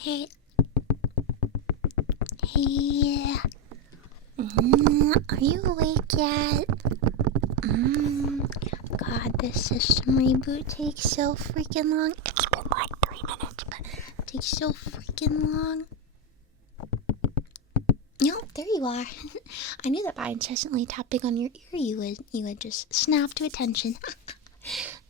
Hey. Are you awake yet? God, this system reboot takes so freaking long. It's been like 3 minutes, but it takes so freaking long. There you are. I knew that by incessantly tapping on your ear, you would just snap to attention.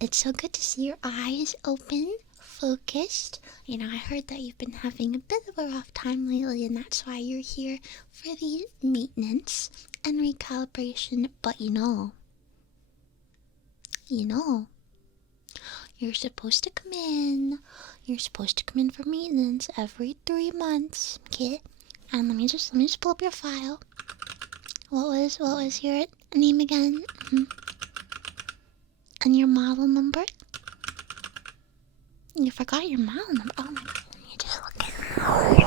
It's so good to see your eyes open, focused. I heard that you've been having a bit of a rough time lately, and that's why you're here for the maintenance and recalibration. But you're supposed to come in. You're supposed to come in for maintenance every 3 months, okay? And let me just pull up your file. What was your name again? And your model number? You forgot your model number. Oh my god, let me just look at it.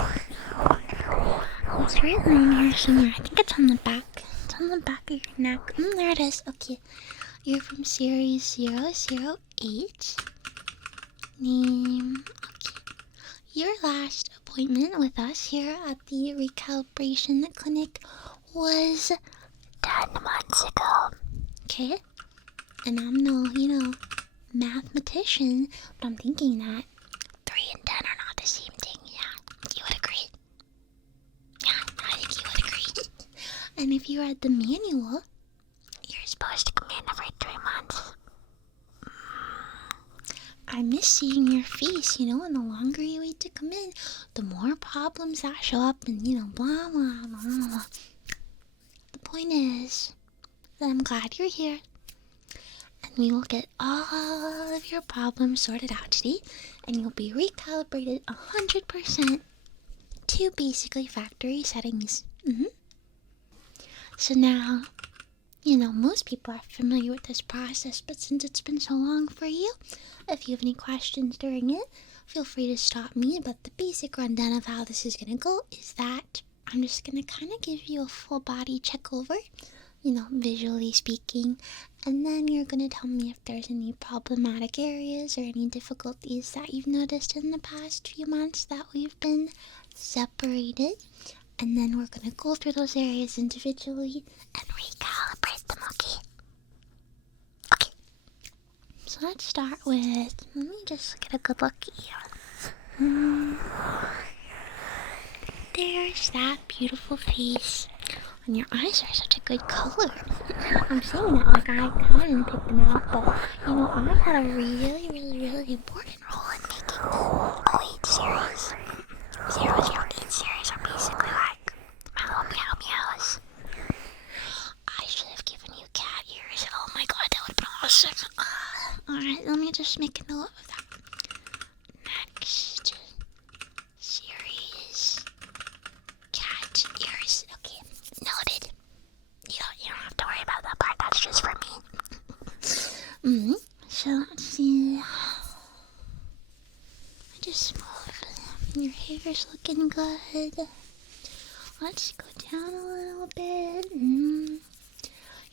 It's right around here somewhere. I think it's on the back. It's on the back of your neck. There it is. Okay. You're from series 008. Name. Okay. Your last appointment with us here at the recalibration clinic was 10 months ago. Okay? And I'm no, mathematician, but I'm thinking that 3 and 10 are not the same thing. Yeah, you would agree? Yeah, I think you would agree. And if you read the manual, you're supposed to come in every 3 months. I miss seeing your face, and the longer you wait to come in, the more problems that show up, and blah, blah, blah, blah. The point is that I'm glad you're here, and we will get all of your problems sorted out today, and you'll be recalibrated 100% to basically factory settings. So now, most people are familiar with this process, but since it's been so long for you, if you have any questions during it, feel free to stop me. But the basic rundown of how this is going to go is that I'm just going to kind of give you a full body check over, visually speaking, and then you're going to tell me if there's any problematic areas or any difficulties that you've noticed in the past few months that we've been separated. And then we're going to go through those areas individually and recalibrate them, okay? Okay. So let's start with, let me just get a good look here. There's that beautiful face. And your eyes are such a good color. I'm saying that like I kind of picked them out, but, I had a really, really, really important role in making the 08 series. 008 series are basically like my little meow meows. I should have given you cat ears. Oh my god, that would have been awesome. Alright, let me just make a note of that. Next series, cat ears. Okay, noted. You don't have to worry about that part. That's just for me. So let's see. I just your hair's looking good. Let's go down a little bit.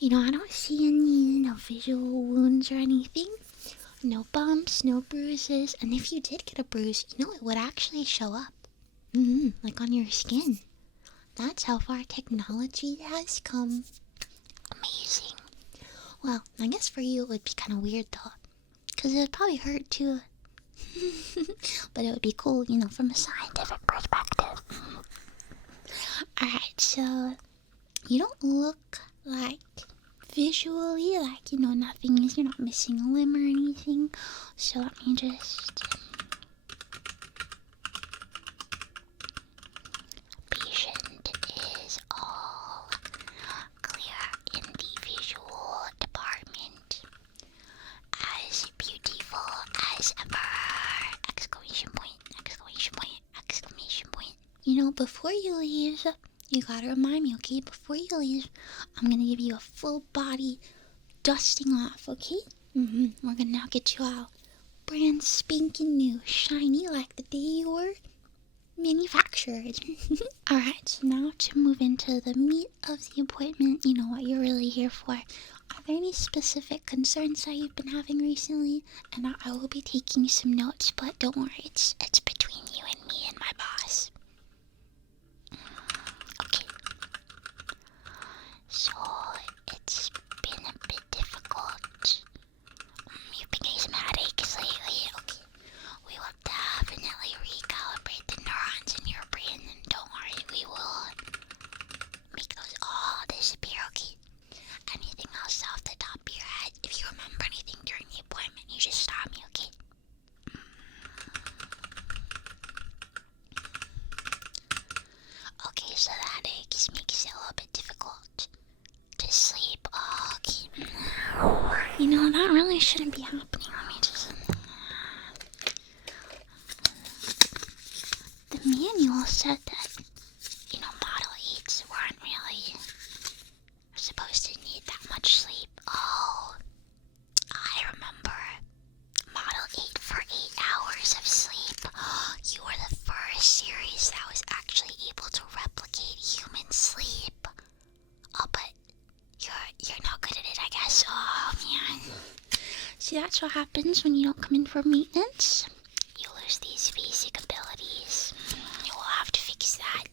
I don't see any visual wounds or anything. No bumps, no bruises. And if you did get a bruise, it would actually show up. Like on your skin. That's how far technology has come. Amazing. Well, I guess for you it would be kind of weird though. Because it would probably hurt too. But it would be cool, from a scientific perspective. Alright, so you don't look like visually like, nothing is, you're not missing a limb or anything. So let me just... Patient is all clear in the visual department. As beautiful as ever! Exclamation point, exclamation point, exclamation point. Before you leave, you gotta remind me, okay? Before you leave, I'm gonna give you a full body dusting off, okay? We're gonna now get you all brand spanking new, shiny like the day you were manufactured. Alright, so now to move into the meat of the appointment, what you're really here for. Are there any specific concerns that you've been having recently? And I will be taking some notes, but don't worry, it's between you and me and my this shouldn't be happening. Let me just... The manual said that, Model 8s weren't really supposed to need that much sleep. Oh, I remember. Model 8 for 8 hours of sleep. You were the first series that was actually able to replicate human sleep. Oh, but you're not good at it, I guess. Oh, man. See, that's what happens when you don't come in for maintenance. You lose these basic abilities. We'll have to fix that.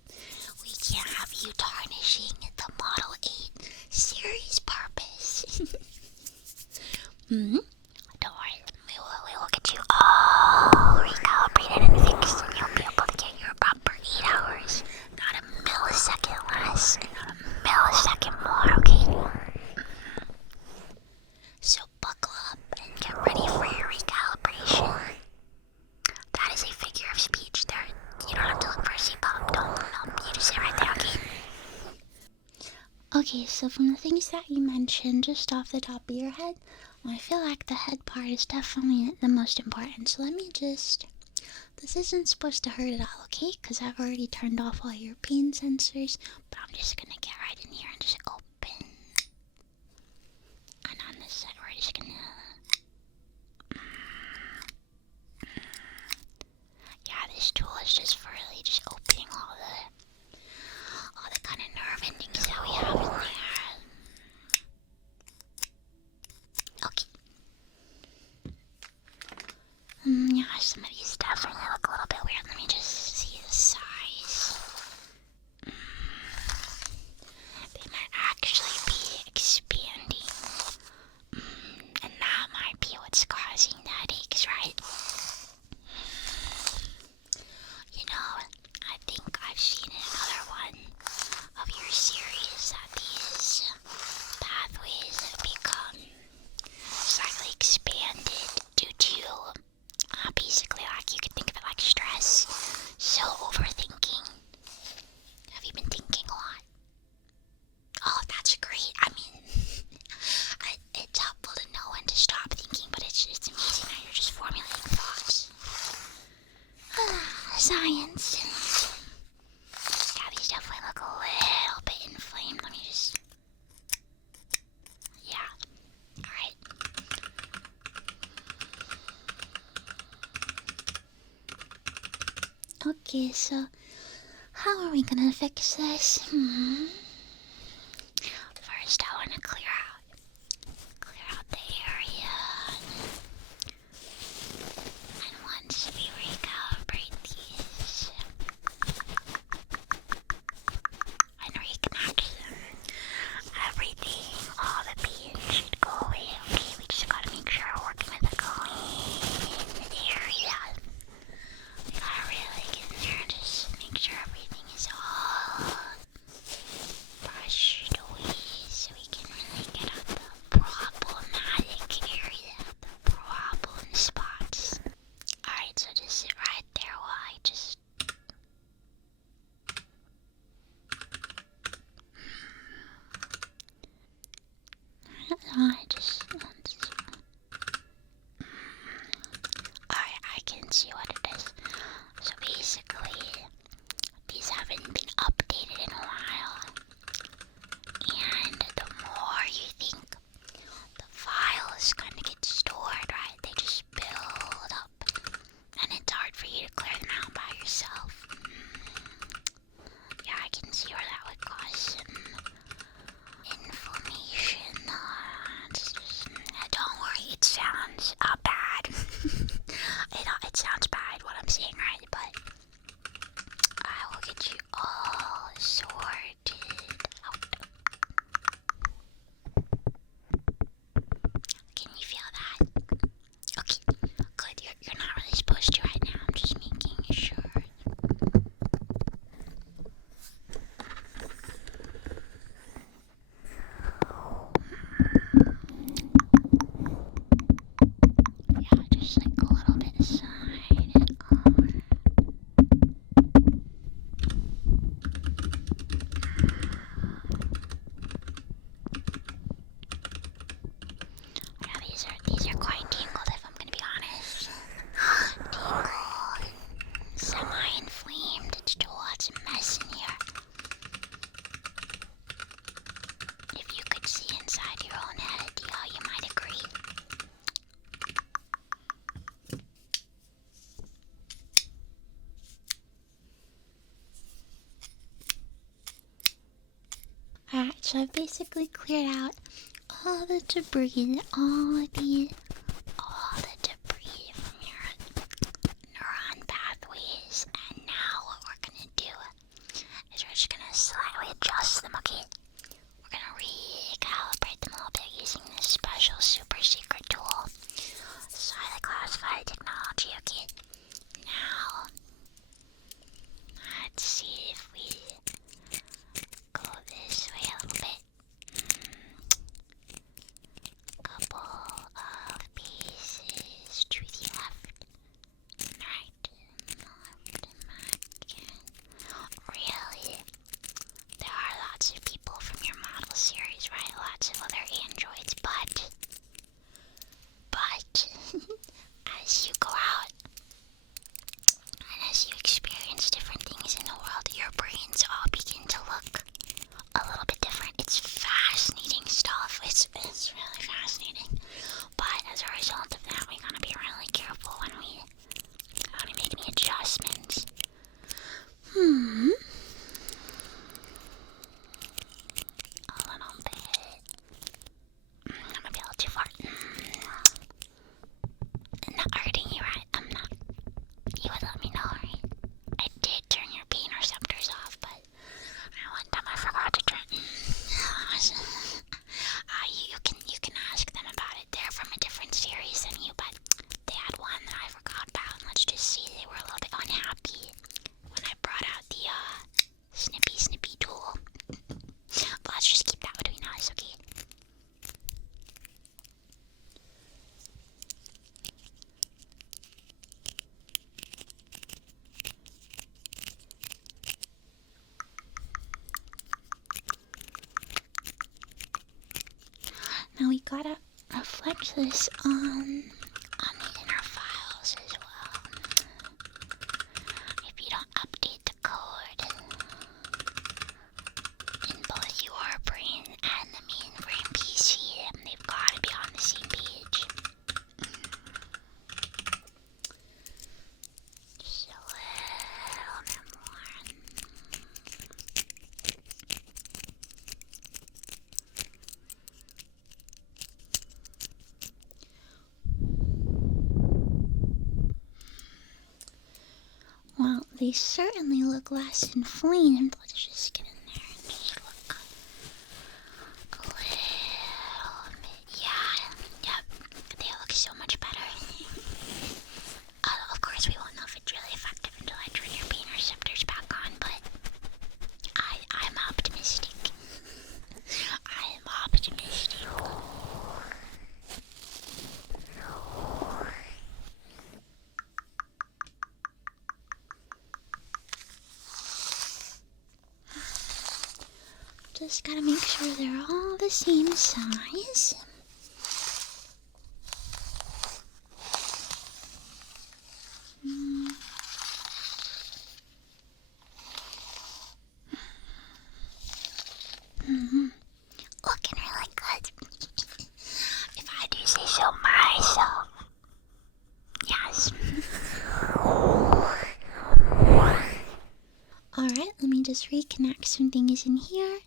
We can't have you tarnishing the Model 8 series purpose. Don't worry. We will get you all recalibrated and fixed, and you'll be able to get your proper 8 hours. Not a millisecond less, and not a millisecond more, okay? So buckle up and get ready for your recalibration. That is a figure of speech there. You don't have to look for a seatbelt. You just sit right there, okay? Okay, so from the things that you mentioned just off the top of your head, I feel like the head part is definitely the most important. So let me just... This isn't supposed to hurt at all, okay? Because I've already turned off all your pain sensors. But I'm just going to get right in here and just open. And on this side, we're just going to... Yeah, this tool is just for really just opening all the kind of nerve endings that we have in there. Okay. Yeah, some of these definitely look a little bit weird. Let me just see the size. They might actually be expanding. And that might be what's causing the headaches, right? I think I've seen in another one of your series that these pathways have become slightly expanded due to basically, like, you could think of it like stress. So overthinking. Have you been thinking a lot? Oh, that's great. I mean, it's helpful to know when to stop thinking, but it's amazing how you're just formulating thoughts. Science. Yeah, these definitely look a little bit inflamed. Let me just... Yeah. Alright. Okay, so how are we gonna fix this? First, I want to clear out the area. And once we recalibrate these and reconnect them, everything, all the pain should go away. Okay, we just gotta make sure we're working with a clean area. We gotta really get in there and just make sure everything is all So I've basically cleared out all the debris, all the debris from your neuron pathways. And now what we're gonna do is we're just gonna slightly adjust them, okay? We're gonna recalibrate them a little bit using this special super secret tool. Highly classified technology, okay? Now, let's see if we go this way a little bit. Couple of pieces to the left and right, and left and back. Really, there are lots of people from your model series, right? Lots of other androids, but as you go out and as you experience different things in the world, your brains all begin to look a little bit different. It's fascinating stuff. It's really fascinating. But as a result of that, we gotta be really careful when we make any adjustments. A little bit. That might be a little too far. Not hurting you, right? I'm not. You would let me know, right? I did turn your pain receptors off, but one time I forgot to turn. You can ask them about it. They're from a different series than you, but they had one that I forgot about. And let's just say they were a little bit unhappy when I brought out the snippy tool. But let's just keep that between us, okay? Now we gotta reflect this on the inner files as well. If you don't update the code in both your brain and the main brain PC, they've gotta be on the same page. Just a little bit more. Well, they certainly look less inflamed. Let's just get in there and just look a little bit. Yep, they look so much better. Of course, we won't know if it's really effective until I turn your pain receptors back on, but I'm optimistic. I am optimistic. Just gotta make sure they're all the same size. Looking really good. If I do say so myself. Yes. Alright, let me just reconnect some things in here.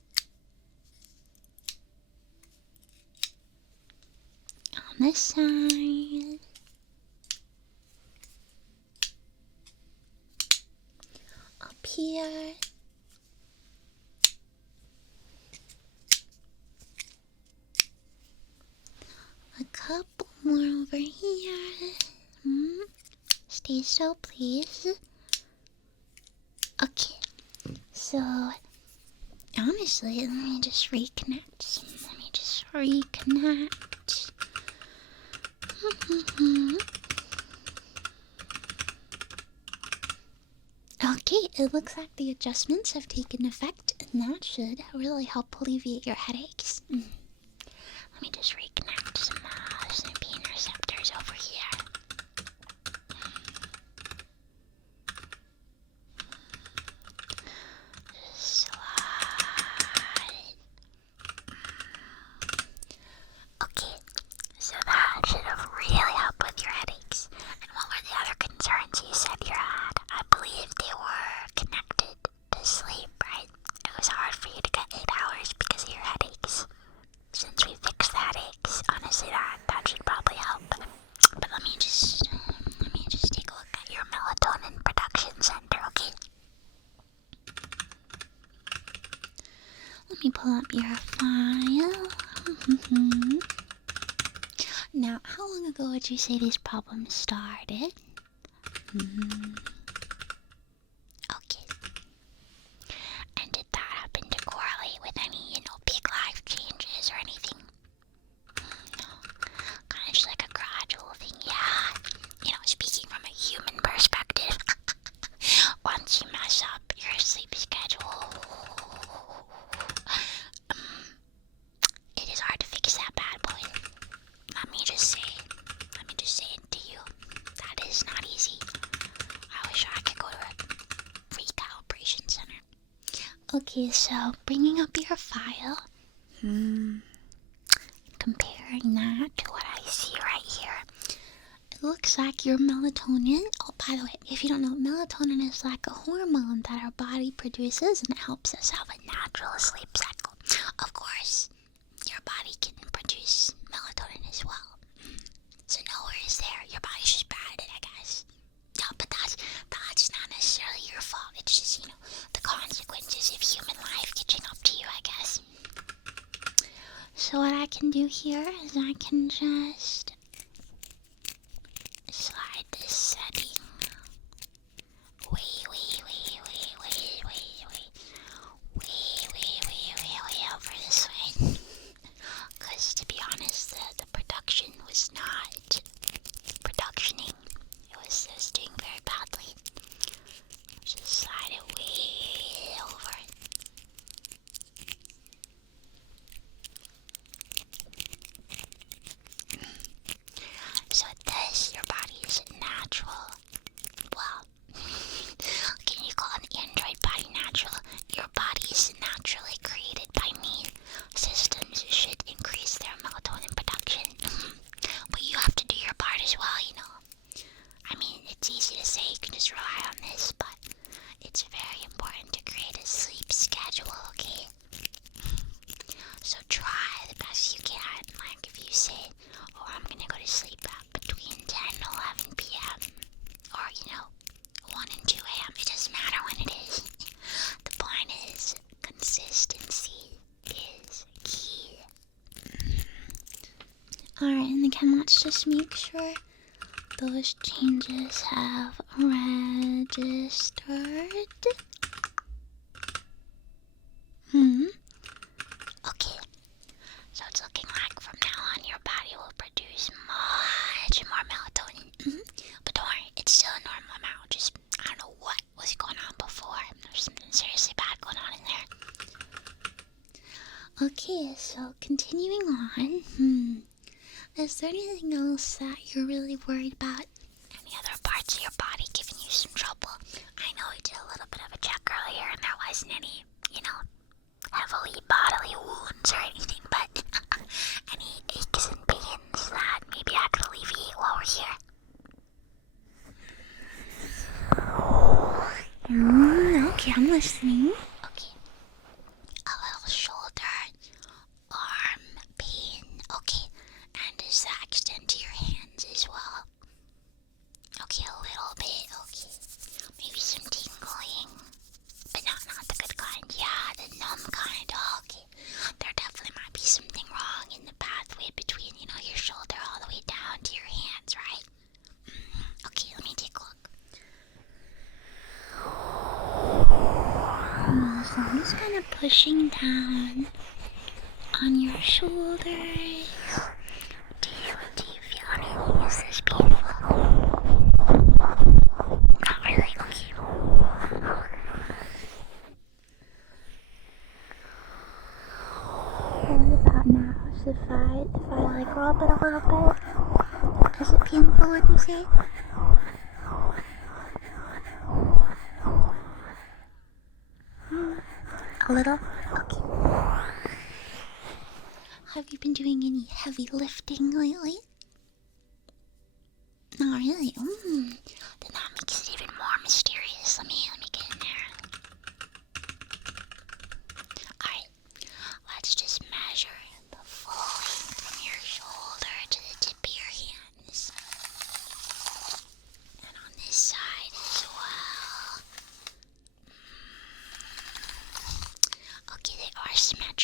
On this side. Up here. A couple more over here. Stay still, please. Okay. So, honestly, let me just reconnect. Okay, it looks like the adjustments have taken effect, and that should really help alleviate your headaches. Let me just reconnect some pain receptors over here. Slide. Okay, so that should have really helped with your headaches. And what were the other concerns you said you had? I believe they were connected to sleep, right? It was hard for you to get 8 hours because of your headaches. let me pull up your file. Now, how long ago would you say these problems started? Okay. And did that happen to correlate with any, big life changes or anything? No. Kind of just like a gradual thing, yeah. Speaking from a human perspective, once you mess up your sleep schedule, it is hard to fix that bad boy. Let me just say it to you. That is not easy. I wish I could go to a recalibration center. Okay, so bringing up your file. Comparing that to what I see right here. It looks like your melatonin. Oh, by the way, if you don't know, melatonin is like a hormone that our body produces and it helps us have a natural sleep cycle. Of course, your body can produce melatonin as well. So no worries there. Your body's just bad at it, I guess. No, but that's not necessarily your fault. It's just, the consequences of human life catching up to you, I guess. So what I can do here is I can just slide this setting way over this way. Because to be honest, the production was not productioning. It was just doing very badly. Just slide it way over. So this, your body is natural. Well, can you call an android body natural? Your body is naturally created by me. Systems should increase their melatonin production. But you have to do your part as well, I mean, it's easy to say you can just rely on this, but it's very important to create a sleep schedule, okay? So try the best you can. Like if you say, I'm gonna go to sleep at between 10 and 11 p.m. or, 1 and 2 a.m. It doesn't matter when it is. The point is, consistency is key. Alright, and again, let's just make sure those changes have registered. Okay. So it's looking like from now on your body will produce much more melatonin. But don't worry, it's still a normal amount. Just, I don't know what was going on before. There's something seriously bad going on in there. Okay, so continuing on. Is there anything else that you're really worried about? Any other parts of your body giving you some trouble? I know we did a little bit of a check earlier and there wasn't any, heavily bodily wounds or anything, but any aches and pains that maybe I could alleviate while we're here? Okay, I'm listening. Okay. A little shoulder, arm pain. Okay. And does that extend to your hands as well? Okay, a little bit. Okay. Maybe some tingling. But not the good kind. Yeah, the numb kind. Oh, okay. There definitely might be something wrong in the pathway between, your shoulder all the way down to your hands, right? Okay, let me take a look. So I'm just kind of pushing down on your shoulders. Do you feel anything? Is this painful? Not really. Okay. What about now? So if I rub it a little bit, is it painful, would you say? A little? Okay. Have you been doing any heavy lifting lately? Not really. Then that makes it even more mysterious. Let me get in there. Alright, let's just measure the full length from your shoulder to the tip of your hands. And on this side as well. Okay, they are symmetrical.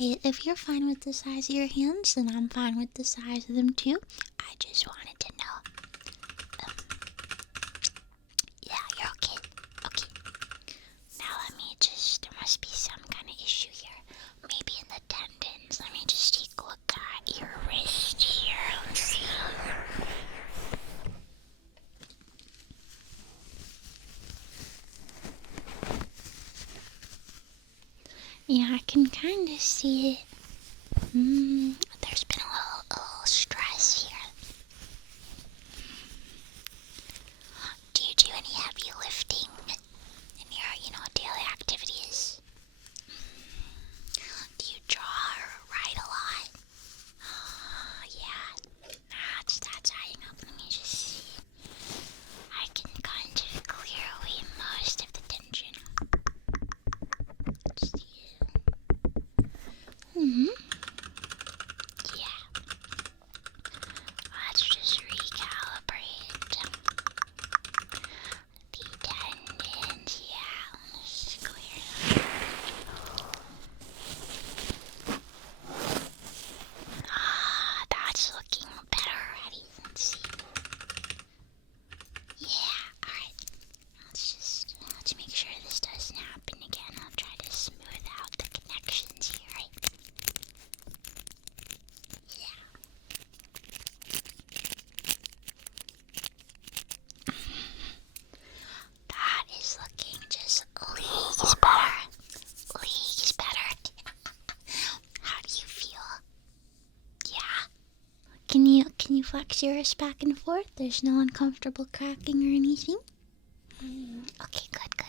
Hey, if you're fine with the size of your hands, then I'm fine with the size of them too. I just wanted to know. Yeah, you're okay. Okay. Now let me just, there must be some kind of issue here. Maybe in the tendons. Let me just take a look at your wrist here. Let's see. Yeah, I can kind of see it. There's been a little stress here. Do you do any heavy lifting in your, daily activities? Do you draw or write a lot? Yeah, that's adding up. Let me just see. I can kind of clear away most of the tension. Let's see. Yeah. Let's just recalibrate the tendons. Yeah, let's clear them. That's looking better already. Let's see. Yeah, alright. Let's make sure this doesn't happen again. I'll try to smooth out the connections here, right? Yeah. That is looking just leagues better. Leagues better. How do you feel? Yeah. Can you flex your wrist back and forth? There's no uncomfortable cracking or anything? Okay, good. Good.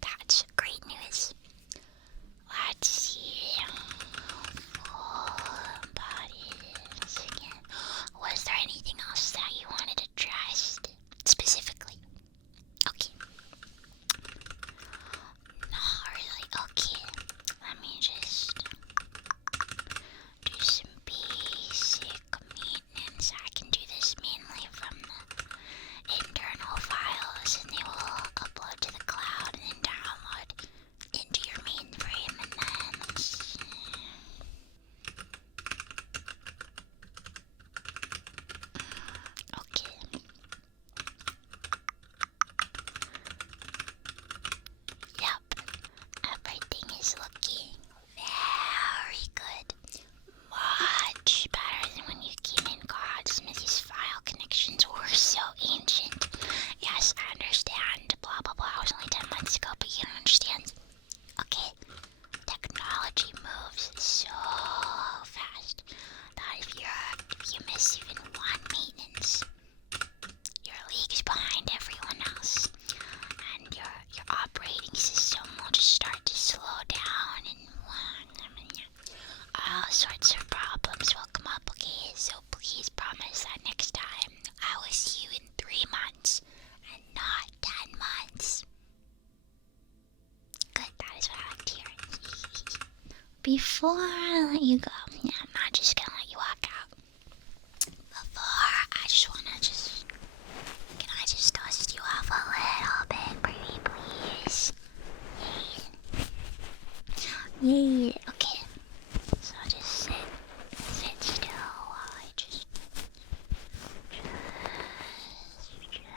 That's great news. Let's see. Full body again. Was there anything else that you wanted addressed specifically? Okay. Not really. Okay. Let me just do some basic maintenance. I can do this mainly from the internal files, and they will upload to the cloud and then download into your mainframe, and then let's see. Okay. Yep. Everything is looking very good. Much better than when you came in. God, some of these file connections were so ancient. Yes, I understand. Blah, blah, blah. It was only 10 months ago, but you don't understand. Okay. Technology moves so fast that if you miss even one maintenance, your league's behind everyone else, and your operating system will just start to slow down, and all sorts of problems will come up. Okay, so please promise that next time I will see you in 3 months and not 10 months. Good, that is what I like to hear. Before I let you go, yeah, I'm not just gonna let you walk out. I just wanna can I just dust you off a little bit, pretty please? Yay. Okay. So just sit still while I just gently.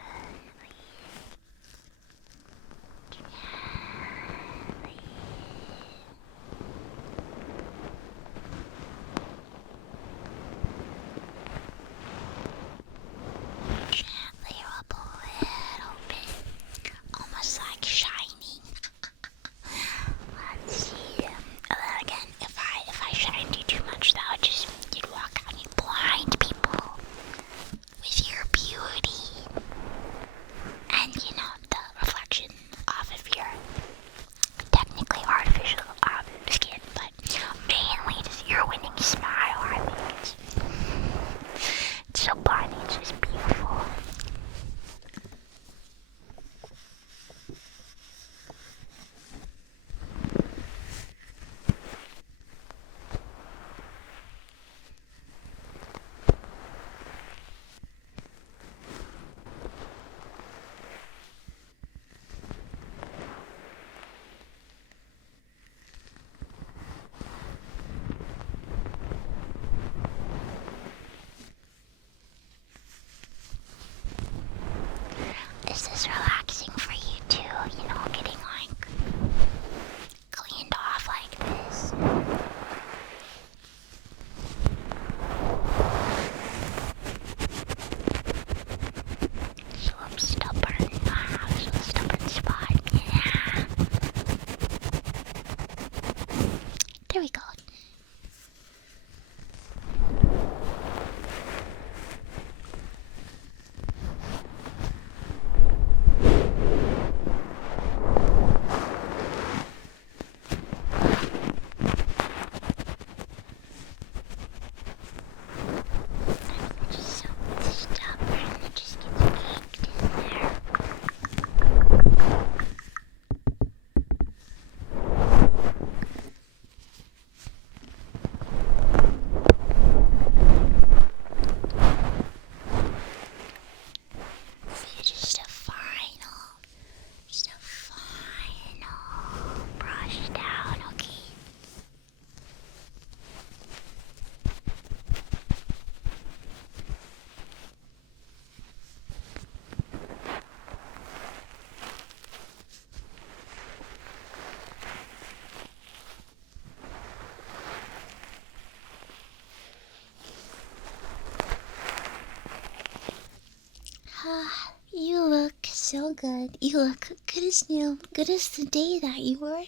You look so good. You look good as new. Good as the day that you were,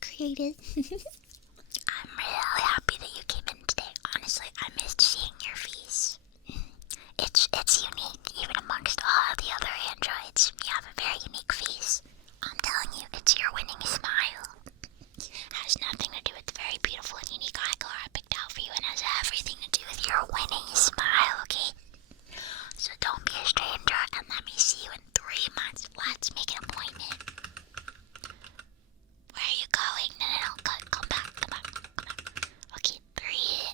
created. I'm really happy that you came in today. Honestly, I missed seeing your face. It's unique, even amongst all the other androids. You have a very unique face. I'm telling you, it's your winning smile. It has nothing to do with the very beautiful and unique eye color I picked out for you, and has everything to do with your winning smile, okay? So don't be a stranger, and let me see you in 3 months. Let's make an appointment. Where are you going? No, come back. Okay, three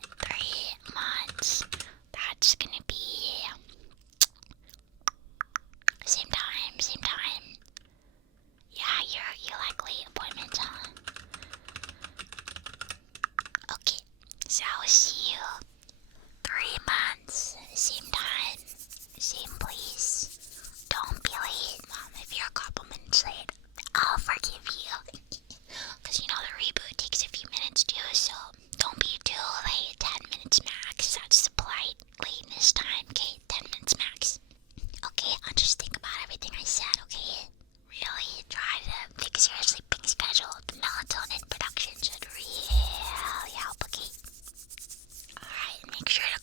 months. That's gonna be same time. Yeah, you like late appointments, huh? Okay, so I'll see you 3 months, same time, same place. Don't be late, Mom. If you're a couple minutes late, I'll forgive you. Because the reboot takes a few minutes too, so don't be too late. 10 minutes max. That's the polite lateness time, okay? 10 minutes max. Okay, I'll just think about everything I said, okay? Really try to fix your sleeping schedule. The melatonin production should really help, okay? Alright, make sure to